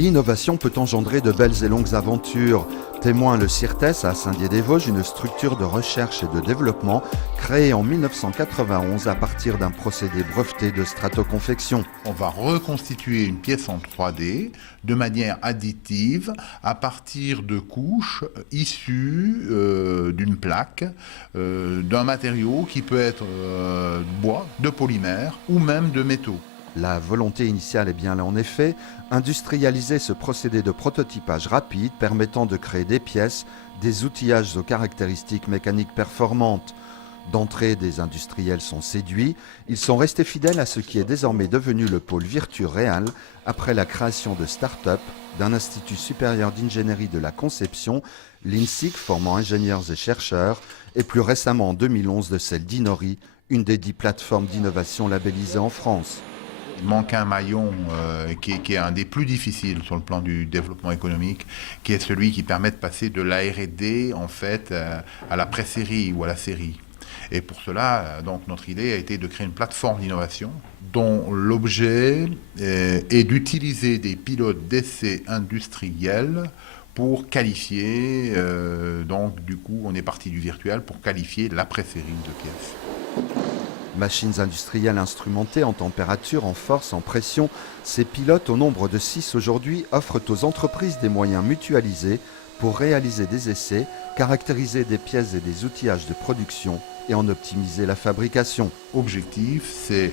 L'innovation peut engendrer de belles et longues aventures. Témoin le CIRTES à Saint-Dié-des-Vosges, une structure de recherche et de développement créée en 1991 à partir d'un procédé breveté de stratoconfection. On va reconstituer une pièce en 3D de manière additive à partir de couches issues d'une plaque, d'un matériau qui peut être de bois, de polymère ou même de métaux. La volonté initiale est bien là en effet, industrialiser ce procédé de prototypage rapide permettant de créer des pièces, des outillages aux caractéristiques mécaniques performantes. D'entrée, des industriels sont séduits, ils sont restés fidèles à ce qui est désormais devenu le pôle Virturéal après la création de start-up d'un institut supérieur d'ingénierie de la conception, l'INSIC formant ingénieurs et chercheurs, et plus récemment en 2011 de celle d'Inori, une des 10 plateformes d'innovation labellisées en France. Il manque un maillon qui est un des plus difficiles sur le plan du développement économique, qui est celui qui permet de passer de la R&D en fait à la pré-série ou à la série. Et pour cela, donc, notre idée a été de créer une plateforme d'innovation dont l'objet est d'utiliser des pilotes d'essais industriels pour qualifier, donc du coup on est parti du virtuel pour qualifier la pré-série de pièces. Machines industrielles instrumentées en température, en force, en pression, ces pilotes au nombre de 6 aujourd'hui offrent aux entreprises des moyens mutualisés pour réaliser des essais, caractériser des pièces et des outillages de production et en optimiser la fabrication. L'objectif, c'est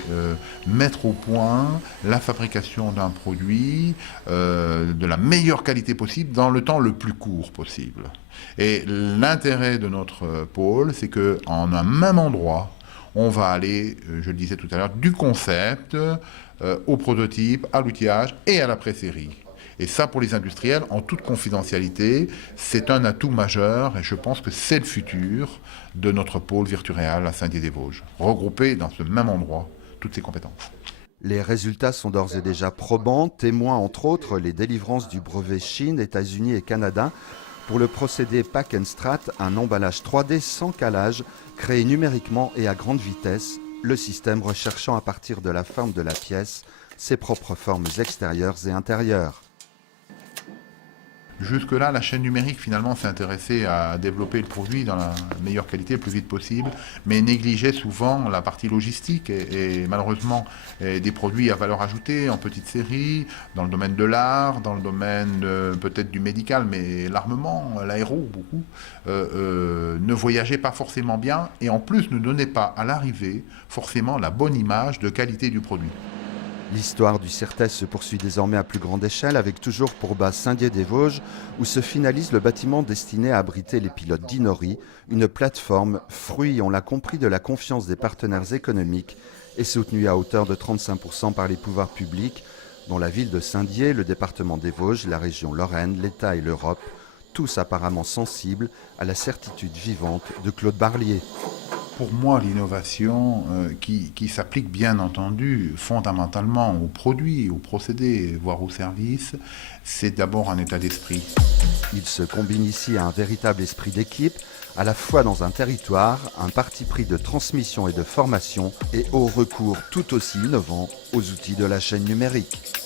mettre au point la fabrication d'un produit de la meilleure qualité possible dans le temps le plus court possible. Et l'intérêt de notre pôle, c'est qu'en un même endroit, on va aller, je le disais tout à l'heure, du concept au prototype, à l'outillage et à la pré-série. Et ça, pour les industriels, en toute confidentialité, c'est un atout majeur et je pense que c'est le futur de notre pôle Virturéal à Saint-Dié-des-Vosges. Regrouper dans ce même endroit toutes ces compétences. Les résultats sont d'ores et déjà probants, témoins entre autres les délivrances du brevet Chine, États-Unis et Canada pour le procédé Pack and Strat, un emballage 3D sans calage, créé numériquement et à grande vitesse, le système recherchant à partir de la forme de la pièce ses propres formes extérieures et intérieures. Jusque-là, la chaîne numérique, finalement, s'est intéressée à développer le produit dans la meilleure qualité, le plus vite possible, mais négligeait souvent la partie logistique et malheureusement, des produits à valeur ajoutée en petite série, dans le domaine de l'art, dans le domaine peut-être du médical, mais l'armement, l'aéro, beaucoup, ne voyageaient pas forcément bien et en plus ne donnaient pas à l'arrivée forcément la bonne image de qualité du produit. L'histoire du CIRTES se poursuit désormais à plus grande échelle avec toujours pour base Saint-Dié-des-Vosges où se finalise le bâtiment destiné à abriter les pilotes d'Inori, une plateforme, fruit, on l'a compris, de la confiance des partenaires économiques et soutenue à hauteur de 35% par les pouvoirs publics, dont la ville de Saint-Dié, le département des Vosges, la région Lorraine, l'État et l'Europe, tous apparemment sensibles à la certitude vivante de Claude Barlier. Pour moi, l'innovation qui s'applique bien entendu fondamentalement aux produits, aux procédés, voire aux services, c'est d'abord un état d'esprit. Il se combine ici à un véritable esprit d'équipe, à la fois dans un territoire, un parti pris de transmission et de formation, et au recours tout aussi innovant aux outils de la chaîne numérique.